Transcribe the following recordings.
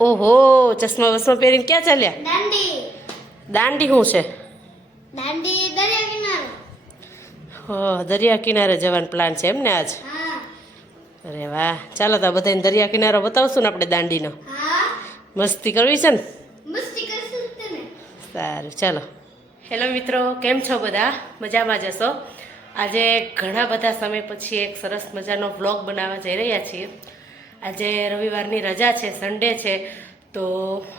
ઓહો ચશ્મા વસમા પહેરીને ક્યાં ચાલ્યા? દાંડી. દાંડી શું છે? દાંડી દરિયા કિનારે. દરિયા કિનારે જવાનો પ્લાન છે એમ ને આજ? અરે વાહ ચાલો તો બધાને દરિયા કિનારો બતાવશું ને આપણે દાંડીનો. મસ્તી કરવી છે ને? મસ્તી કરશું તને. સારું ચાલો. હેલો મિત્રો કેમ છો બધા? મજામાં જશો આજે ઘણા બધા સમય પછી એક સરસ મજાનો વ્લોગ બનાવવા જઈ રહ્યા છીએ. આજે રવિવારની રજા છે સન્ડે છે, તો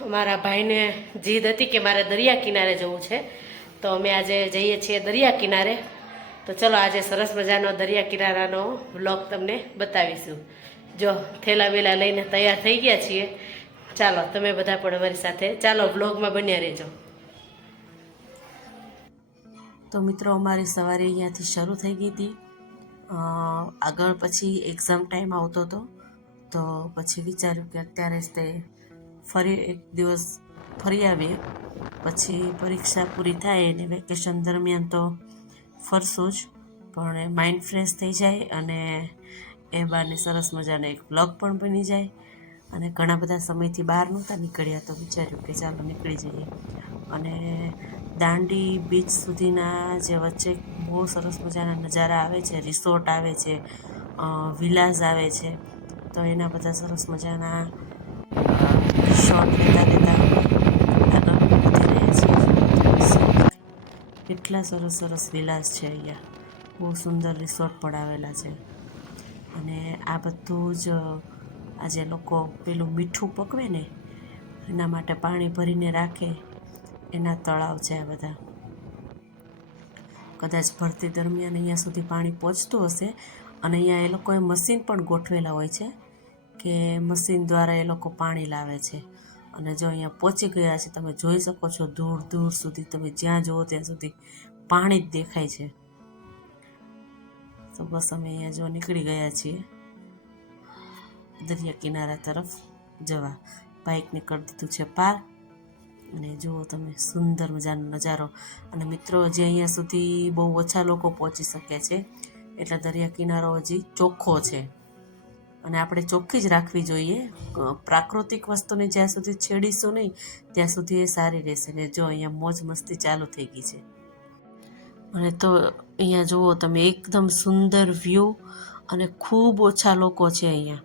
અમારા ભાઈને જીદ હતી કે મારે દરિયા કિનારે જવું છે. તો અમે આજે જઈએ છીએ દરિયા કિનારે. તો ચલો આજે સરસ મજાનો દરિયા કિનારાનો વ્લોગ તમને બતાવીશું. જો થેલા વેલા લઈને તૈયાર થઈ ગયા છીએ. ચાલો, તમે બધા પણ અમારી સાથે ચાલો વ્લોગમાં બન્યા રહેજો. તો મિત્રો, અમારી સવારે અહીંયાથી શરૂ થઈ ગઈ હતી. આગળ પછી એક્ઝામ ટાઈમ આવતો હતો. તો પછી વિચાર્યું કે અત્યારે જ તે ફરી એક દિવસ ફરી આવીએ. પછી પરીક્ષા પૂરી થાય અને વેકેશન દરમિયાન તો ફરશું જ. પણ માઇન્ડ ફ્રેશ થઈ જાય અને એ બહારને સરસ મજાનો એક બ્લોગ પણ બની જાય. અને ઘણા બધા સમયથી બહાર નહોતા નીકળ્યા તો વિચાર્યું કે ચાલો નીકળી જઈએ. અને દાંડી બીચ સુધીના જે વચ્ચે બહુ સરસ મજાના નજારા આવે છે રિસોર્ટ આવે છે વિલાસ આવે છે. તો એના બધા સરસ મજાના શોટ લેતા લેતા આગળ કેટલા સરસ સરસ વિલાસ છે અહીંયા. બહુ સુંદર રિસોર્ટ પણ આવેલા છે. અને આ બધું જ આજે લોકો પેલું મીઠું પકવે ને, એના માટે પાણી ભરીને રાખે. એના તળાવ છે આ બધા. કદાચ ભરતી દરમિયાન અહીંયા સુધી પાણી પહોંચતું હશે. અને અહીંયા એ લોકોએ મશીન પણ ગોઠવેલા હોય છે. કે મશીન દ્વારા એ લોકો પાણી લાવે છે. અને જો અહીંયા પહોંચી ગયા છે, તમે જોઈ શકો છો, દૂર દૂર સુધી તમે જ્યાં જુઓ ત્યાં સુધી પાણી જ દેખાય છે. તો બસ અમે અહીંયા જો નીકળી ગયા છીએ. દરિયા કિનારા તરફ જવા. બાઇક નીકળી દીધું છે પાર. અને જુઓ તમે, સુંદર મજાનો નજારો. અને મિત્રો, હજી અહીંયા સુધી બહુ ઓછા લોકો પહોંચી શકે છે. એટલે દરિયા કિનારો હજી ચોખ્ખો છે. અને આપણે ચોખ્ખી જ રાખવી જોઈએ. પ્રાકૃતિક વસ્તુને જ્યાં સુધી છેડીશું નહીં ત્યાં સુધી એ સારી રહેશે. ને જો અહીંયા મોજ મસ્તી ચાલુ થઈ ગઈ છે. અને તો અહીંયા જુઓ તમે એકદમ સુંદર વ્યૂ અને ખૂબ ઓછા લોકો છે અહીંયા.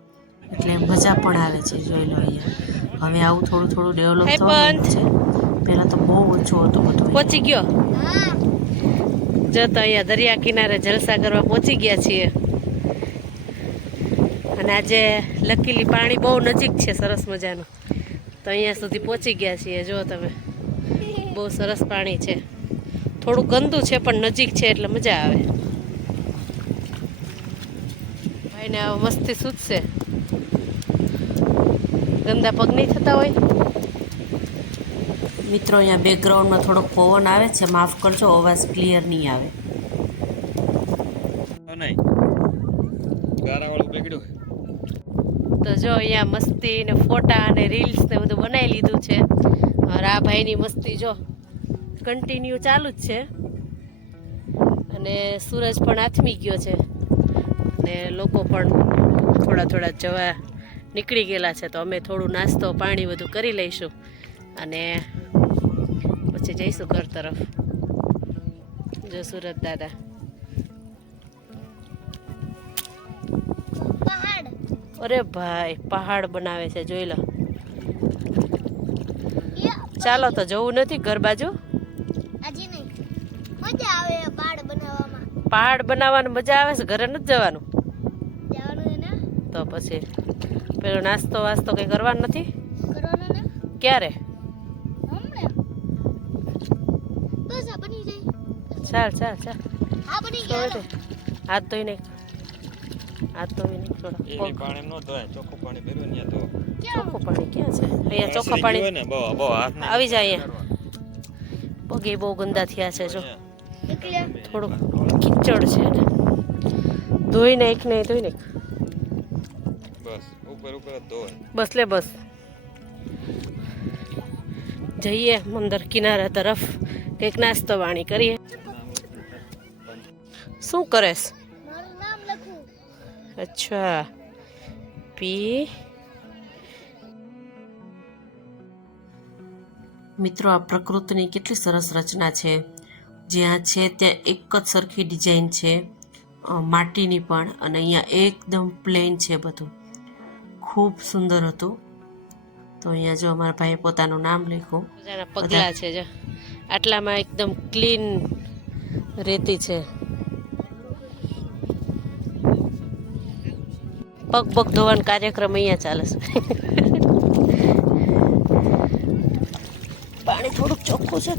એટલે મજા પણ આવે છે જોઈ લો અહીંયા. હવે આવું થોડું થોડું ડેવલપ થવા માંડ્યું છે. પહેલાં તો બહુ ઓછું હતું બધું પહોંચી ગયો? હા. જો તો અહીંયા દરિયા કિનારે જલસા કરવા પહોંચી ગયા છીએ. અને આજે લકીલી પાણી બહુ નજીક છે સરસ મજાનું. તો અહીંયા સુધી પહોંચી ગયા છીએ જો તમે. બહુ સરસ પાણી છે. થોડું ગંદુ છે, પણ નજીક છે એટલે મજા આવે. ભાઈને મસ્તી સૂચશે ગંદા પગ નહીં થતા હોય. મિત્રો, અહીંયા બેકગ્રાઉન્ડમાં થોડોક પવન આવે છે, માફ કરજો, અવાજ ક્લિયર નહીં આવે. તો જો અહીંયા મસ્તી ને ફોટા અને રીલ્સ ને બધું બનાવી લીધું છે. આ ભાઈની મસ્તી જો કન્ટિન્યુ ચાલુ જ છે. અને સૂરજ પણ આથમી ગયો છે. અને લોકો પણ થોડા થોડા જવા નીકળી ગયેલા છે. તો અમે થોડું નાસ્તો, પાણી બધું કરી લઈશું. અને પછી જઈશું ઘર તરફ. જો સુરત દાદા. અરે ભાઈ પહાડ બનાવે છે જોઈ લો. ચાલો તો જવું નથી ઘર બાજુ? નહીં. આવે પહાડ બનાવવાની મજા આવે છે? ઘરે નથી જવાનું? તો પછી પેલો નાસ્તો વાસ્તો કંઈ કરવાનો નથી? કરવાનું ક્યારે? ચાલ ચાલ ચાલ. હાથ ધોઈ નાખ હાથ તો નાખ થોડા પાણી નો ધોય ચોખ્ખું પાણી ભર્યું ને તો. ચોખ્ખું પાણી ક્યાં છે? અહીંયા ચોખ્ખા પાણી. ને બહુ બહુ આવી જાય અહીંયા. પગે બહુ ગંદા થયા છે જો. થોડું કિચડ છે ને ધોઈ નાખ નહીં ધોઈ નાખ. બસ ઉપર ઉપર ધોય બસ લે બસ. જઈએ મંદર કિનારા તરફ. કંઈક નાસ્તો વાણી કરીએ શું કરેશ? અચ્છા. પી મિત્રો આ પ્રકૃતિની કેટલી સરસ રચના છે. જ્યાં છે ત્યાં એક જ સરખી ડિઝાઇન છે માટીની પણ અને અહીંયા એકદમ પ્લેન છે બધું. ખૂબ સુંદર હતું. તો અહીંયા જો અમારા ભાઈએ પોતાનું નામ લખ્યું. પગલા છે જો. આટલામાં એકદમ ક્લીન રેતી છે. પગ પગ ધોવાનો કાર્યક્રમ અહીંયા ચાલે છે. પાણી થોડુંક ચોખ્ખું છે.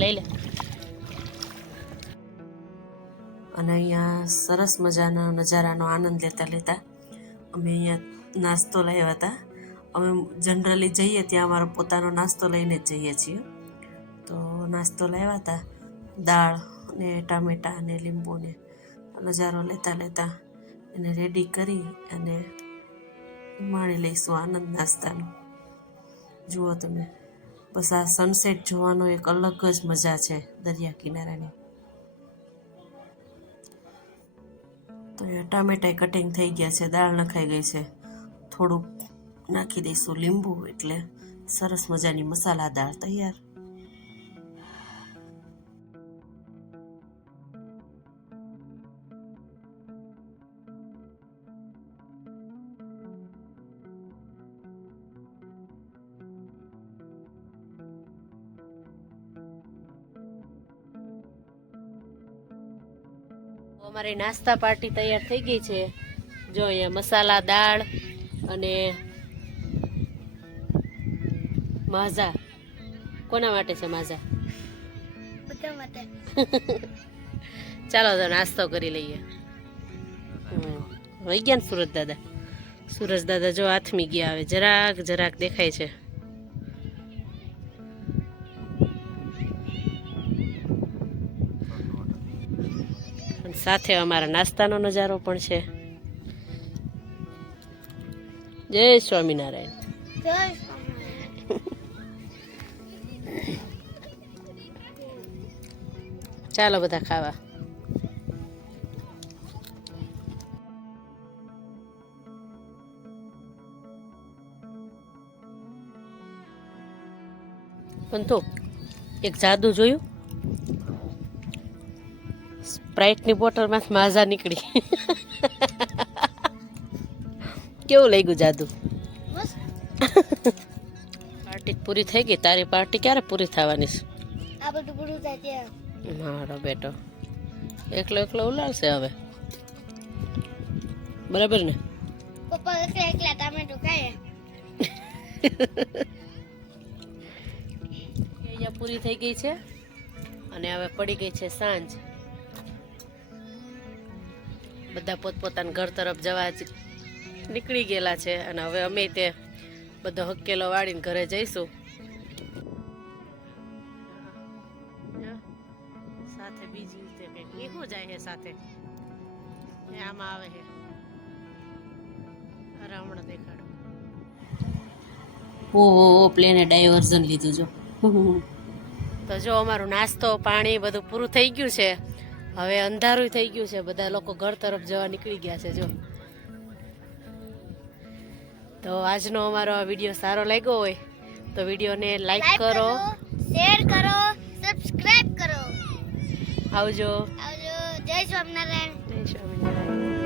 લઈ લે. અને અહીંયા સરસ મજાનો નજારાનો આનંદ લેતા લેતા અમે અહીંયા નાસ્તો લાવ્યા હતા. અમે જનરલી જઈએ ત્યાં અમારો પોતાનો નાસ્તો લઈને જ જઈએ છીએ. નાસ્તો લાવ્યા હતા, દાળ ને ટામેટાં અને લીંબુને. નજારો લેતા લેતા એને રેડી કરી અને માણી લઈશું આનંદ નાસ્તાનો. જુઓ તમે, બસ આ સનસેટ જોવાનો એક અલગ જ મજા છે દરિયા કિનારાની. તો એ ટામેટા કટિંગ થઈ ગયા છે, દાળ નખાઈ ગઈ છે. થોડુંક નાખી દઈશું લીંબુ એટલે સરસ મજાની મસાલા દાળ તૈયાર. અમારી નાસ્તા પાર્ટી તૈયાર થઈ ગઈ છે. જો અહીંયા મસાલા દાળ અને માઝા. કોના માટે છે માઝા? બધા ચાલો તો નાસ્તો કરી લઈએ. હમ. વહી ગયા ને સુરજ દાદા? સુરજ દાદા જો હાથમી ગયા હવે. જરાક જરાક દેખાય છે. અને સાથે અમારા નાસ્તાનો નજારો પણ છે. જય સ્વામિનારાયણ. જય સ્વામિનારાયણ. ચાલો બધા ખાવા. પણ તો એક જાદુ જોયું? સ્પ્રાઇટની બોટલમાંથી માઝા નીકળી. કેવું લાગ્યું જાદુ? મસ્ત. પાર્ટી પૂરી થઈ ગઈ? તારી પાર્ટી ક્યારે પૂરી થવાની છે? મારો બેટો. એકલો એકલો ઉલાળશે હવે? બરાબર ને? પપ્પા એકલા એકલા ટામેટું ખાય. અહીંયા પૂરી થઈ ગઈ છે. અને હવે પડી ગઈ છે સાંજ. બધા પોતપોતાના ઘર તરફ જવા નીકળી ગયેલા છે અને હવે અમે તે બધો હકેલો વાળીને ઘરે જઈશું. સાથે બીજી રીતે કંઈક નીકળું જાય છે સાથે. આમાં આવે છે દેખાડો દેખાડું. ઓ પ્લેને ડાયવર્ઝન લીધું જો. તો જો અમારું નાસ્તો પાણી બધું પૂરું થઈ ગયું છે હવે અંધારું થઈ ગયું છે બધા લોકો ઘર તરફ જવા નીકળી ગયા છે જો. તો આજનો અમારો આ વીડિયો સારો લાગ્યો હોય તો વિડીયોને લાઈક કરો શેર કરો સબસ્ક્રાઇબ કરો. આવજો. આવજો. જય સ્વામિનારાયણ. જય સ્વામિનારાયણ.